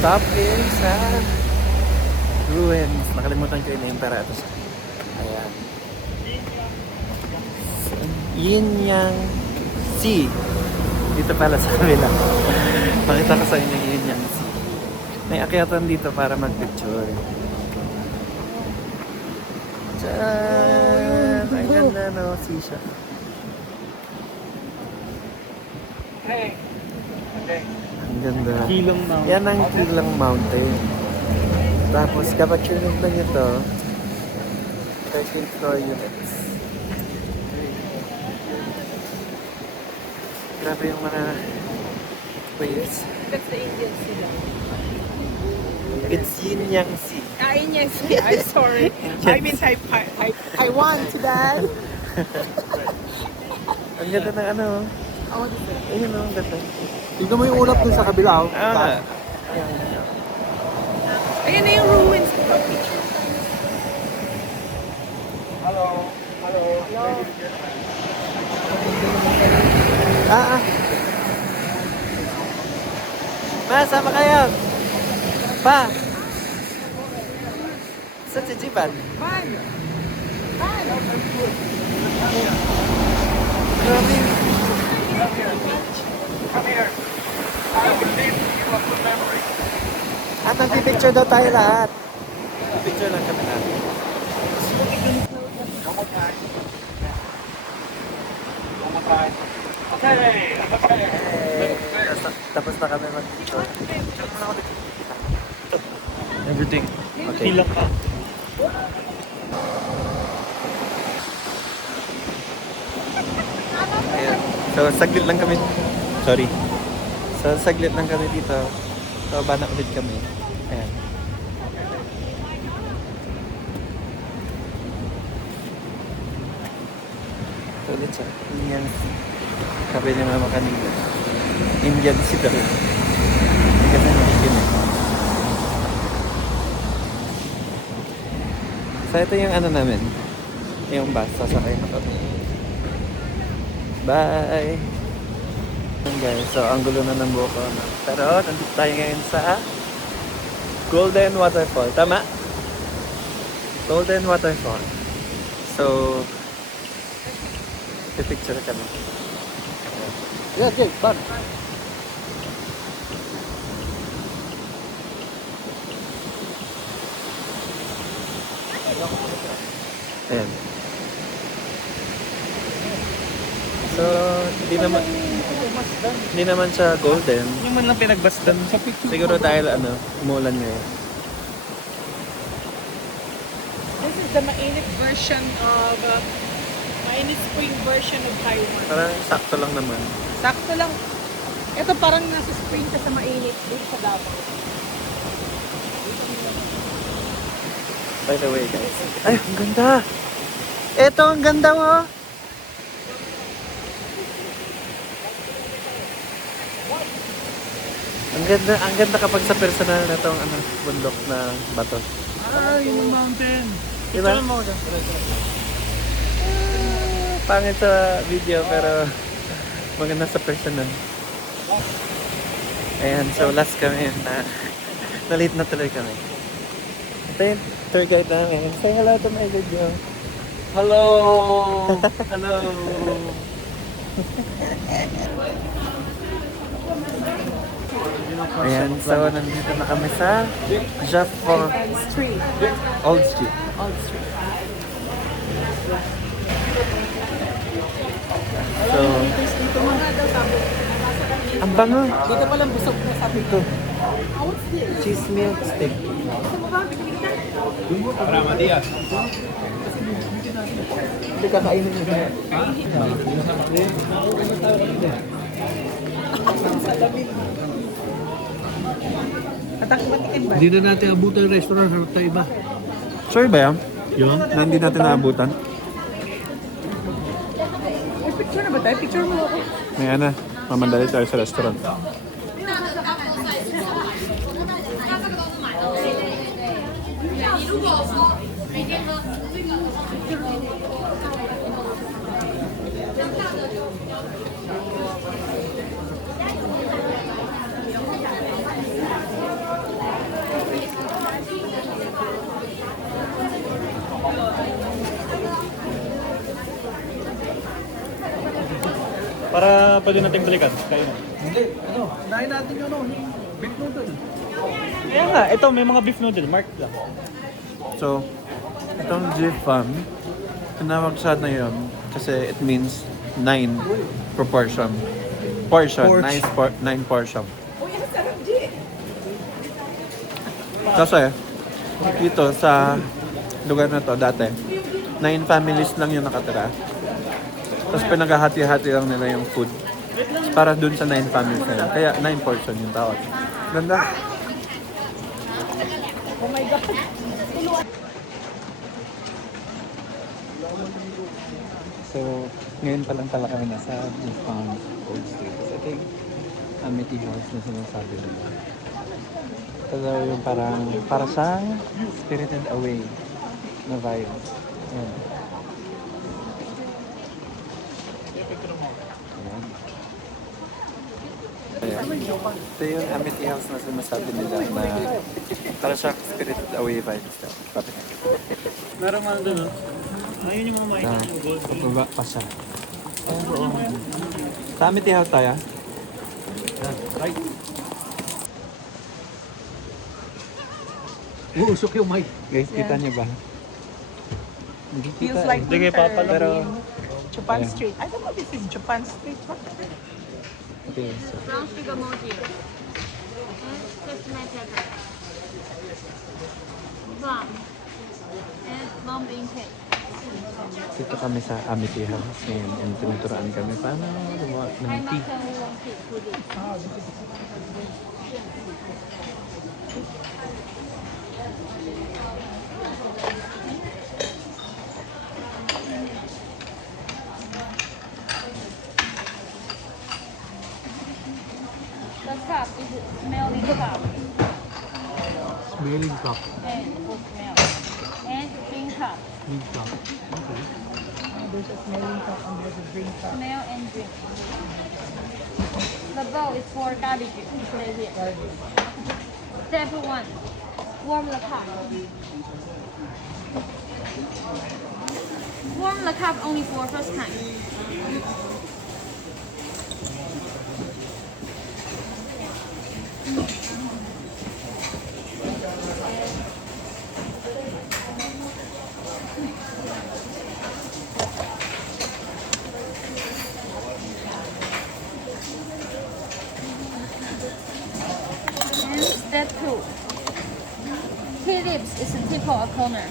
stop in sa ruins. Nakalimutan ko yung name pero ito siya. Ayan. Yin Yang Sea. Dito pala sa kabila. Pakita ko sa inyo yung Yin Yang Sea. May akyatan dito para mag-picture. Diyan! Ang ganda no, sea siya. Ang ganda. Kilong Mountain. Yan ang Kilong Mountain. Tapos kapag tunog na nyo to, 13th floor units. Grabe yung mga waves. That's the Indian Sea. It's Yin Yang Sea. Indian Sea. I'm sorry. I mean Taiwan to that. Ang ganda ng ano. Oh, what is it? Ayun o, ang ganda. Tignan mo yung ulap dun sa kabila. Oh. Ah, Ayan na yung ruins. Hello. ah. Ma, sama kayo. Pa. Saan si Jiban? Man. Grabe. Come here. I will leave you a good memory. At nagpipicture daw tayo lahat. Picture lang kami natin. Okay. Tapos na kami mag-picture. Everything. Okay. Kilong ka. Ayan. So, saglit lang kami. Sorry. So, saglit lang kami dito. So, baba na ulit kami. Ayan. So, ulit siya. Indian Sea. Sabi ni Mama kanina. Indian Sea daw. Kasi nakikinig. So, ito yung ano namin. Yung bus. Sasakay na kami. Bye! Ayan guys, so ang gulo na ng buko na. Pero nandito tayo ngayon sa Golden Waterfall. Tama? Golden Waterfall. So, pipicture kami. Yeah, Jake, ban. Ayan. So, hindi naman siya golden. Yung man lang pinagbasdan sa picture. Siguro dahil ano, umulan ngayon. This is the mainit version of mainit spring version of Taiwan. Parang sakto lang naman. Sakto lang. Ito parang nasa spring ka sa mainit dun sa Davao. By the way guys. Ay, ang ganda! Eto, ang ganda mo! Ang ganda kapag sa personal na tong ano, bundok na bato. Yung mountain. Diba? Pangit sa video pero maganda sa personal. Ayan, so last kami na late na tuloy kami. Ito yung tour guide namin. Say hello to my video. Hello. Hello. Ayan, so nandito na kami sa Jaffo Street. Old Street. Old Street. So, Dito mga daw sabi. ang bango. Dito pa lang busog na sabi ko. Cheese milk steak. Rama Diaz. Hindi kakainin nyo. Patak-patikin ba? Hindi na natin abutan yung restaurant. Harap tayo iba. Sure ba yan? Yun? Na hindi natin naabutan? May picture na ba tayo? Picture mo ako. May ano, mamandali tayo sa restaurant. pwede nating balikan. Kaya na. Hindi, ano, unahin natin yung beef noodle. Kaya nga, ito may mga beef noodle. Mark lang. So, itong Jeep Farm, tinawag siya na yun kasi it means 9 proportion. Portion, 9 portion. Kasi, dito sa lugar na to dati, 9 families lang yung nakatira. Tapos pinaghahati-hati lang nila yung food para dun sa 9 families na yun. Kaya 9 portion yung tawag. Ganda. Oh my God. So, ngayon pa lang pala kami nasa Newfound Old Street. Kasi ito yung Amity House na sinasabi nila. Ito daw yung para siyang Spirited Away na vibe. Ayan. Ayan. Ito yung Amity House na sinasabi nila na para siyang Spirited Away vibes daw. Bakit? Meron man doon, no? Ayun yung mga makikita ng gold. Baba pa siya. Sa Amity House tayo? Right. Uusok yung mic. Guys, kita niyo ba? Hindi Feels kita like eh. Hindi kayo winter papalo. Pero, in Japan Ayan. Street. I don't know if this is Japan Street. What? okay, so, Brown sugar mochi and sesame pepper, plum and mung bean cake. dito kami sa Amity House ngayon and tinuturuan kami paano gumawa ng Thai tea. matcha oolong tea pudding. The cup is smelling cup Smelling cup. and for smell and drink cup, Drink cup. Okay. There's a smelling cup and there's a drink cup. smell and drink. The bowl is for garbage. Put it here. Step 1. Warm the cup. Warm the cup only for first time. And step 2. Tea leaves is a tip of a corner.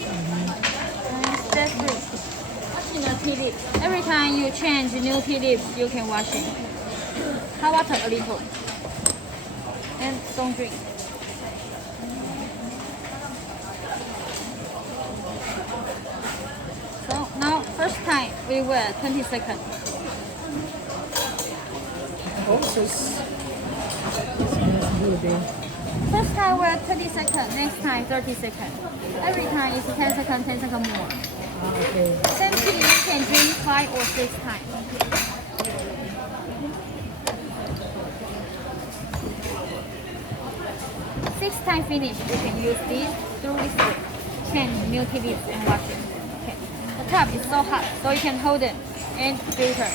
And step 3. Washing the tea leaves. Every time you change new tea leaves, you can wash it. Hot water a little. And don't drink. So now, first time we wait 20 seconds. First time we're 30 seconds, next time 30 seconds. Every time is 10 seconds, 10 seconds more. Okay. Same tea you can drink 5 or 6 times. Six times finished, you can use this through this way. Change new tea leaves and wash it. Okay. The cup is so hot, so you can hold it and filter.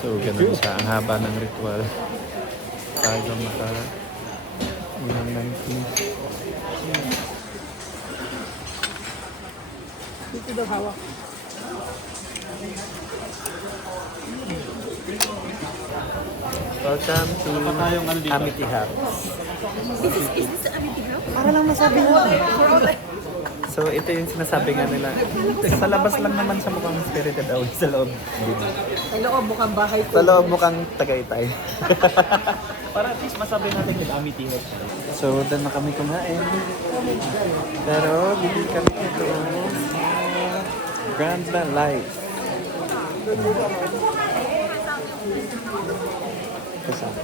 So, ganun siya. Ang haba ng ritual. Bago ilang ng tea. Dito daw hawak. Welcome to tayong ano dito? Amity House. Para lang masabi mo. So, So ito yung sinasabi nga nila. Sa labas lang naman siya mukhang spirited away, sa loob. Sa loob, mukhang bahay ko. Sa loob mukhang Tagaytay. Para at least masabi natin kung Amityville. So doon na kami kumain. Pero bibili kami ito sa Grandma Life. Kasama.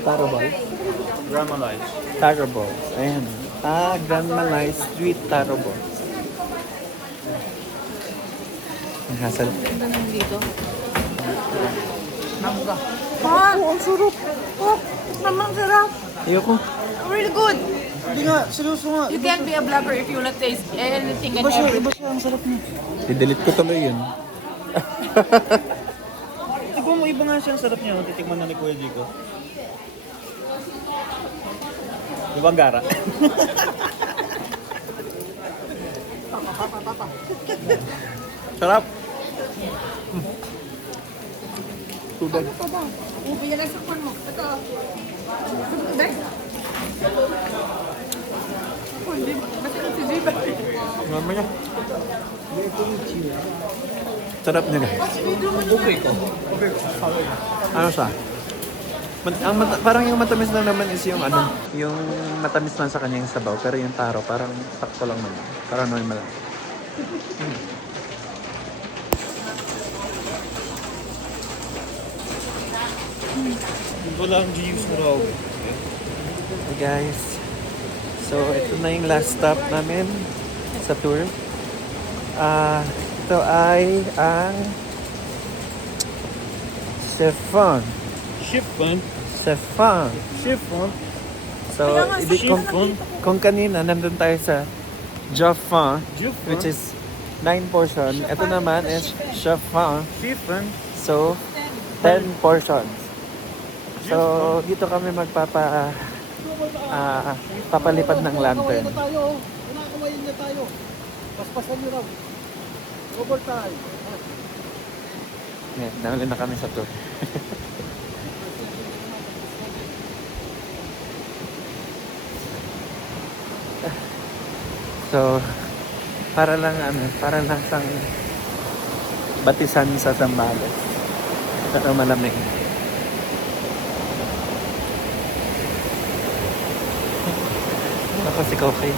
Taro balls? Grandma Life. Taro balls. Ayan. Grandma Life Sweet Taro balls. Ang hasal. Ganda nang dito. Mangga. Ah, ang sarap. Oh, namang sarap. Ayoko. Really good. Hindi nga, seryoso nga. You can't be a vlogger if you will not taste anything and everything. Iba siya, ang sarap niya. I-delete ko tuloy yun. Tignan mo, iba nga siya ang sarap niya. Titikman na ni Kuya Jico. Di ba ang gara? Sarap. Tubig. Ano pa ba? Ubi yan ang sakwan mo. Ito. Dek. Ako, hindi. Basta si Jiba. Mamaya. Sarap niya guys. Okay ko. Ano siya? Parang yung matamis lang naman is yung ano, yung matamis lang sa kanya yung sabaw, pero yung taro parang sakto lang naman. Parang normal lang. Wala ang juice raw. Hey guys, so ito na yung last stop namin sa tour. Ito ay ang Chiffon. Chiffon. Chiffon. Chiffon. So, Chiffon. kung kanina nandun tayo sa Jaffon, Chiffon. which is 9 portion. Ito naman is Chiffon. Chiffon. So, 10 portions. So, dito kami papalipad ng lantern. tayo. Kumain na tayo. Paspasan niyo raw. Overtime. Yan, nauli na kami sa tour. So, para lang sang batisan sa Zambales. Pero malamig. Ako si Coffee.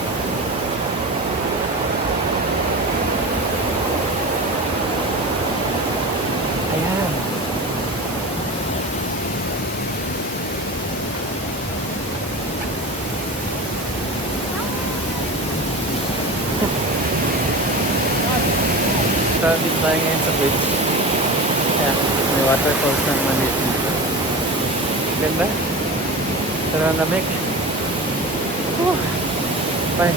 Ayan. Sabi tayo ngayon sa bridge. Ayan, may waterfalls na maliit dito. Ganda. Pero ang lamig. Bye.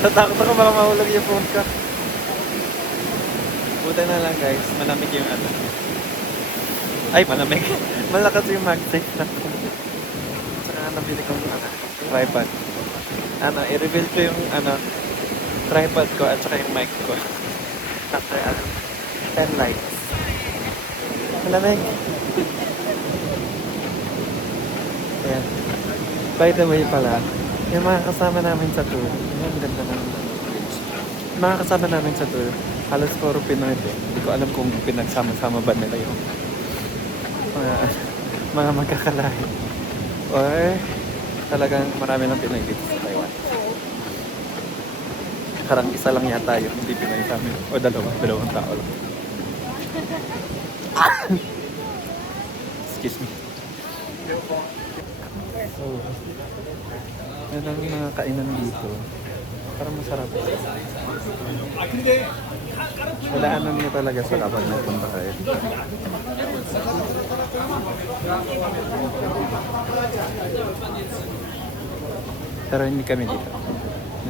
Natakot ako baka mahulog yung phone ka. Buta na lang guys, malamig yung ano. Ay, malamig. Malakas yung MagSafe na phone. Saka nabili kong tripod. I-reveal ko yung tripod ko at saka yung mic ko. After 10 likes. Malamig. Ayan. By the way pala, yung mga kasama namin sa tour, yung ganda namin. Yung mga kasama namin sa tour, halos puro Pinoy din. Hindi ko alam kung pinagsama-sama ba nila yung mga magkakalahi. Or talagang marami ng Pinoy dito sa Taiwan. Parang isa lang yata yung hindi Pinoy sa amin. O dalawang tao lang. Excuse me. So, yan ang mga kainan dito. Parang masarap. Walaanan niyo talaga sa kapag nagpunta kayo. Pero hindi kami dito.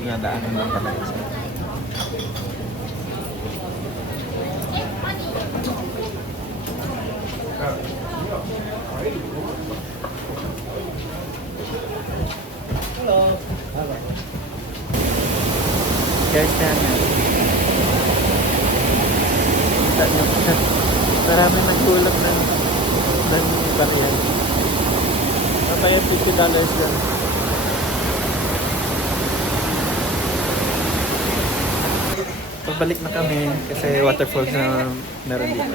Nadaanan lang talaga sa makikita nyo. Marami nagkulap ng baryan. Mabayad $50 lang. Pagbalik na kami kasi waterfalls na meron dito.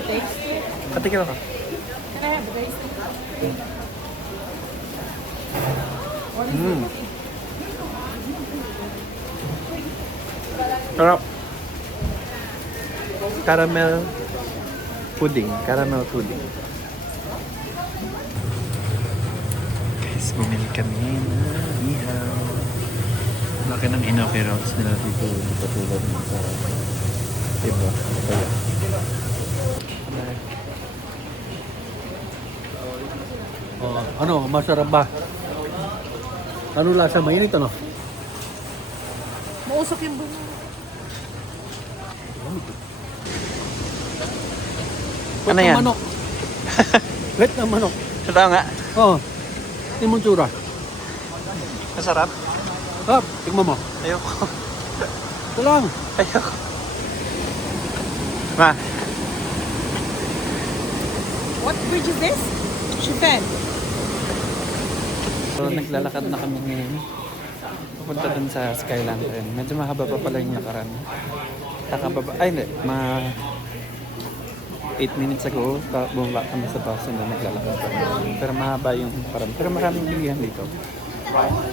Patikim ako. Sarap. Caramel pudding. Guys, bumili kami ng ihaw. Laki ng inoki rolls nila dito. Hindi katulad ng sa iba. Kaya. Ano, masarap ba? Ano lasa? Mainit ano? Mausok yung bunga. Ano yan? Manok. Wet na manok. Ito nga. Oo. Tingnan mo tsura. Masarap. Sarap. Tingnan mo. Ayoko. Ito lang. Ayoko. Ma. What bridge is this? Chifen. So, naglalakad na kami ngayon. Pupunta dun sa Skyland rin. Medyo mahaba pa pala yung lakaran. Kakababa. Ay, hindi. 8 minutes ago, bumaba kami sa bus and then naglalakad pa. Pero mahaba yung parang. Pero maraming bilihan dito.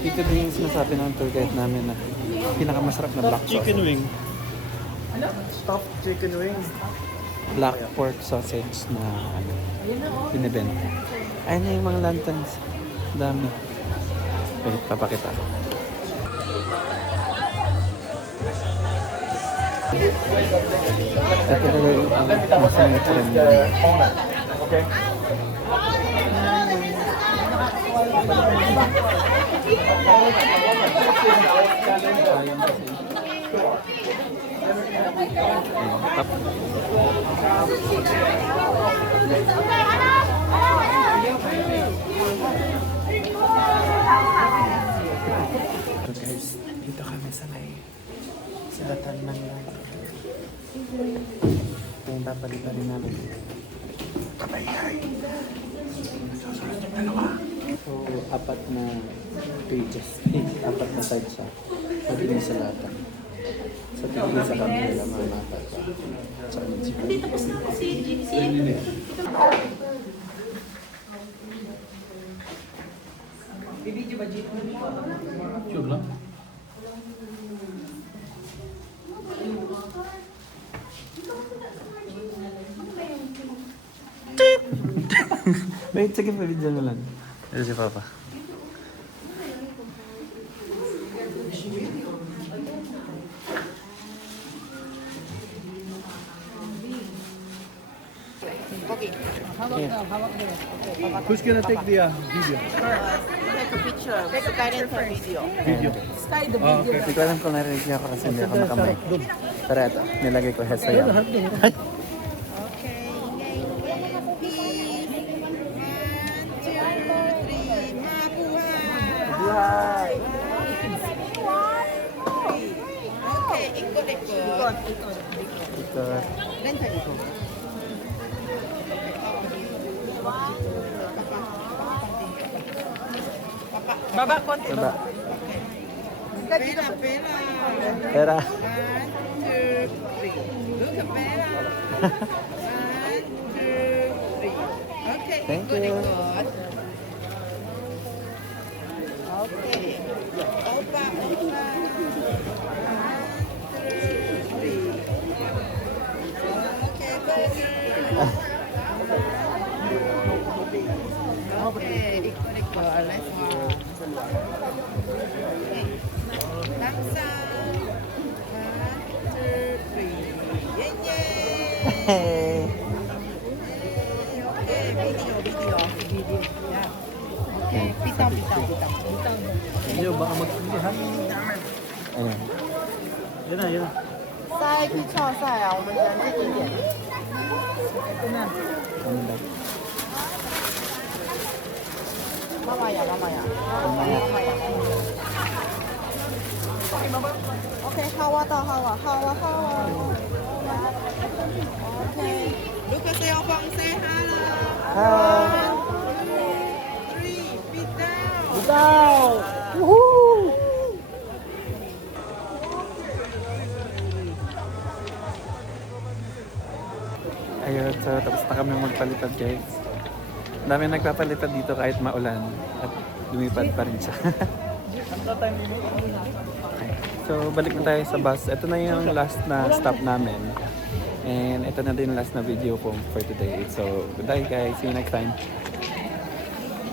Dito din yung sinasabi ng tour guide namin na pinakamasarap na black sausage. wing. Stuffed chicken wing. Black pork sausage na ano, binibenta. Ayun na yung mga lanterns. Dami. Wait, papakita. Ito na yung masang trend. Okay. So guys, dito kami sa may silatan ng yung papalitan rin namin. Kabayay! Susunod yung dalawa. So, 4 na pages. 4 na sides siya. Pwede yung silatan. Sa tingin sa kami nila mga mata. Sa municipal. Hindi, tapos na kasi GC. Sure lang. Wait, sige pa video na lang. Ito si Papa. Who's gonna take the video? Take a picture. Take a picture first. Video. Sky the Ah, video. okay. Hindi ko alam kung narinig niya ako kasi hindi ako nakamay. Doon. Pero ito, nilagay ko head sa Ayun, yan. lahat din. Ito. Baba konti. Baba. Pera. Pera. Thank you. Hey. Video, baka magpilihan. Ayun. Yan na, yan na. 赛去跳赛啊，我们人这一点。 Ano daw? Mamaya. Okay, hawa daw, hawa. Lucas, ayaw pang say hello. Hi! 3, feet down. Down! Woohoo! Ayun, so tapos na kami magpalipad guys. Ang dami nagpapalipad dito kahit maulan. At lumipad pa rin siya. Okay. So balik na tayo sa bus. Ito na yung last na stop namin. And ito na din yung last na video ko for today. So goodbye guys. See you next time.